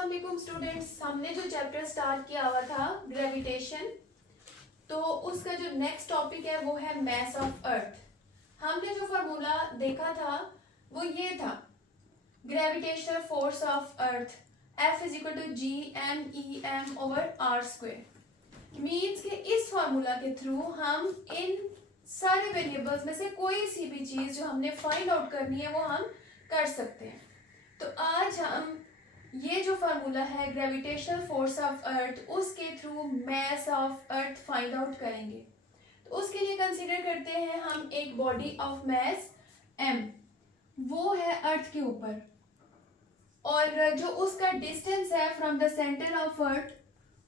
अस्सलाम वालेकुम स्टूडेंट्स, हमने जो चैप्टर स्टार्ट किया हुआ था ग्रेविटेशन, तो उसका जो नेक्स्ट टॉपिक है वो है मैस ऑफ अर्थ। हमने जो फार्मूला देखा था वो ये था, gravitational force of earth F is equal to G M E M over R square. Means के इस फार्मूला के थ्रू हम इन सारे वेरिएबल्स में से कोई सी भी चीज़ जो हमने फाइंड आउट करनी है वो हम कर सकते हैं। तो आज हम ये जो फार्मूला है ग्रेविटेशनल फोर्स ऑफ अर्थ, उसके through mess of earth find out करेंगे। तो उसके लिए कंसीडर करते हैं हम एक बॉडी ऑफ मैस m, वो है अर्थ के ऊपर, और जो उसका डिस्टेंस है from the centre of earth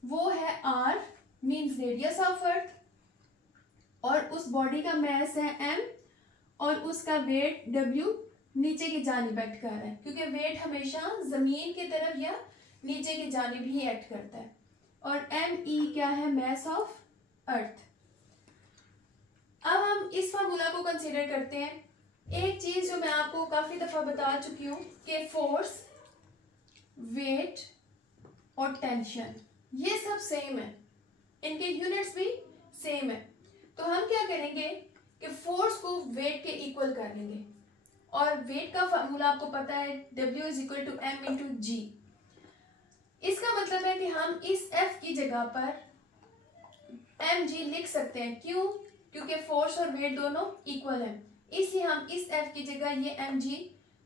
वो है r, means radius of earth, और उस बॉडी का मैस है m और उसका वेट w नीचे की जानिब एक्ट कर रहा है, क्योंकि वेट हमेशा जमीन की तरफ या नीचे की जानिब ही एक्ट करता है। और एम ई क्या है, मैस ऑफ अर्थ। अब हम इस फार्मूला को कंसीडर करते हैं। एक चीज जो मैं आपको काफी दफा बता चुकी हूँ कि फोर्स, वेट और टेंशन ये सब सेम है, इनके यूनिट्स भी सेम है। तो हम क्या करेंगे कि फोर्स को वेट के इक्वल कर लेंगे, और वेट का फार्मूला आपको पता है W is equal to M into G. इसका मतलब है कि हम इस F की जगह पर mg लिख सकते हैं। क्यों? क्योंकि फोर्स और वेट दोनों इक्वल हैं, इसलिए हम इस F की जगह ये mg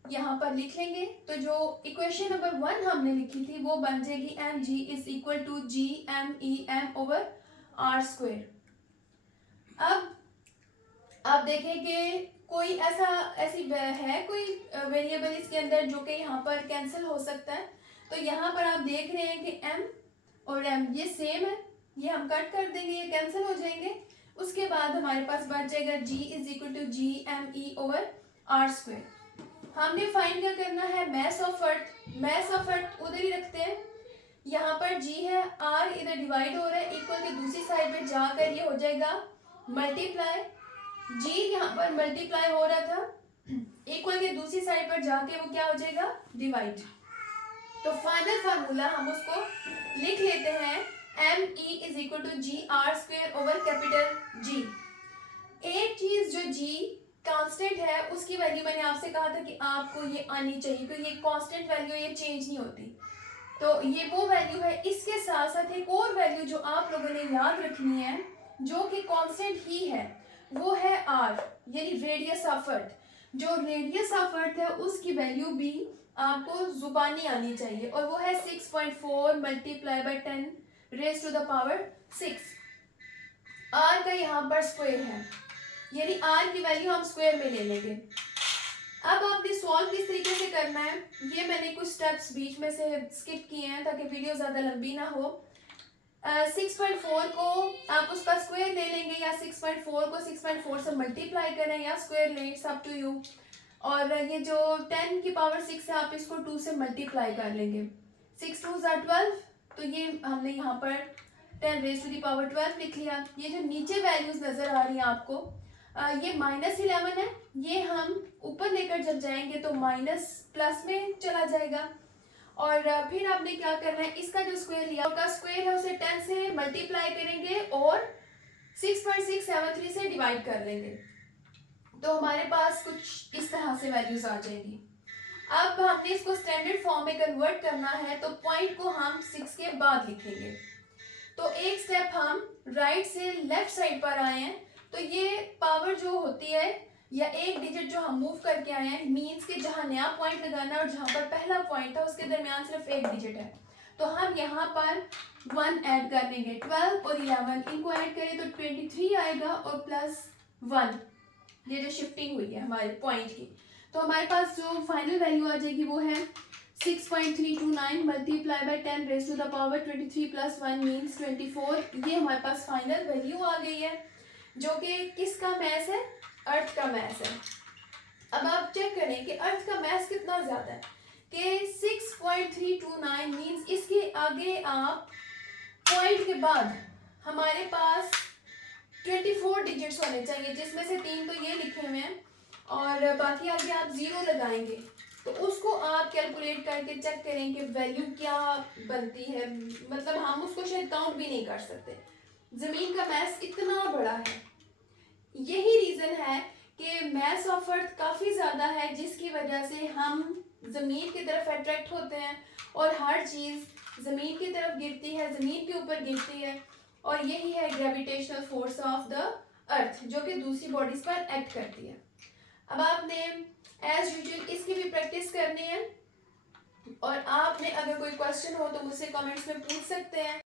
यहाँ पर लिख लेंगे। तो जो इक्वेशन नंबर 1 हमने लिखी थी वो बन जाएगी mg is equal to G M E M over R square. अब आप देखें कि कोई ऐसी है कोई वेरिएबल इसके अंदर जो कि यहाँ पर कैंसिल हो सकता है। तो यहाँ पर आप देख रहे हैं कि m और m ये सेम है, ये हम कट कर देंगे, ये कैंसिल हो जाएंगे। उसके बाद हमारे पास बच जाएगा g is equal to G M E over R square. हमने फाइंड क्या करना है, mass of earth. Mass of earth उधर ही रखते हैं, यहाँ पर g है, r इधर डिवाइड हो रहा है, इक्वल के दूसरी साइड पे जाकर ये हो जाएगा मल्टीप्लाई। g यहाँ पर मल्टीप्लाई हो रहा था, इक्वल के दूसरी साइड पर जाके वो क्या हो जाएगा, डिवाइड। तो फाइनल फार्मूला हम उसको लिख लेते हैं, M E is equal to G R square over capital G. एक चीज जो g कांस्टेंट है उसकी वैल्यू मैंने आपसे कहा था कि आपको ये आनी चाहिए, क्योंकि ये कांस्टेंट वैल्यू ये चेंज नहीं होती। तो ये वो वैल्यू है। इसके साथ साथ एक और वैल्यू जो आप लोगों ने याद रखनी है जो कि कांस्टेंट ही है, वो है r, यानी रेडियस ऑफ अर्थ। जो रेडियस ऑफ अर्थ है उसकी वैल्यू भी आपको जुबानी आनी चाहिए, और वो है 6.4 multiply by 10 raise to the power 6। r का यहाँ पर स्क्वायर है, यानी r की वैल्यू हम स्क्वायर में ले लेंगे। अब आपने सॉल्व किस तरीके से करना है, ये मैंने कुछ स्टेप्स बीच में से स्किप किए हैं ताकि वीडियो ज़्यादा लंबी ना हो। 6.4 को आप उसका स्क्वायर ले लेंगे, या 6.4 को 6.4 से मल्टीप्लाई करें या स्क्वायर लें, इट्स अप टू यू। और ये जो 10 की पावर 6 है आप इसको 2 से मल्टीप्लाई कर लेंगे। 6 2 ज़ा 12, तो ये हमने यहाँ पर 10 रेज टू दी पावर 12 लिख लिया। ये जो नीचे वैल्यूज नज़र आ रही हैं आपको, ये -11 है, ये हम ऊपर लेकर जब जाएंगे तो माइनस प्लस में चला जाएगा। और फिर आपने क्या करना है, इसका जो स्क्वायर लिया उसका स्क्वायर है उसे 10 से मल्टीप्लाई करेंगे और 6.673 से डिवाइड कर लेंगे, तो हमारे पास कुछ इस तरह से वैल्यूज आ जाएंगी। अब हमने इसको स्टैंडर्ड फॉर्म में कन्वर्ट करना है, तो पॉइंट को हम 6 के बाद लिखेंगे। तो एक स्टेप हम राइट से लेफ्ट साइड पर आए हैं, तो ये पावर जो होती है या एक डिजिट जो हम मूव करके आए हैं, मीन्स कि जहाँ नया पॉइंट लगाना है और जहाँ पर पहला पॉइंट था उसके दरमियान सिर्फ एक डिजिट है। तो हम यहाँ पर 1 ऐड कर लेंगे। 12 और 11 इनको ऐड करें तो 23 आएगा, और प्लस 1, ये जो शिफ्टिंग हुई है हमारे पॉइंट की। तो हमारे पास जो फाइनल वैल्यू आ जाएगी वो है 6.329 multiply by 10 raise to the power 23 plus 1 means 24। ये हमारे पास फाइनल वैल्यू आ गई है, जो कि किसका मैस है, अर्थ का मैस है। अब आप चेक करें कि अर्थ का मैस कितना ज़्यादा है, कि 6.329 मीन्स इसके आगे आप पॉइंट के बाद हमारे पास 24 डिजिट्स होने चाहिए, जिसमें से 3 तो ये लिखे हुए हैं और बाकी आगे आप 0 लगाएंगे। तो उसको आप कैलकुलेट करके चेक करें कि वैल्यू क्या बनती है, मतलब हम उसको शायद काउंट भी नहीं कर सकते, ज़मीन का मैस इतना बड़ा है। यही रीज़न है कि मैस ऑफ अर्थ काफ़ी ज़्यादा है, जिसकी वजह से हम ज़मीन की तरफ अट्रैक्ट होते हैं और हर चीज़ ज़मीन की तरफ गिरती है, ज़मीन के ऊपर गिरती है, और यही है gravitational force of the earth, जो कि दूसरी बॉडीज पर एक्ट करती है। अब आपने एज यूजुअल इसकी भी प्रैक्टिस करनी है, और आपने अगर कोई क्वेश्चन हो तो मुझसे कमेंट्स में पूछ सकते हैं।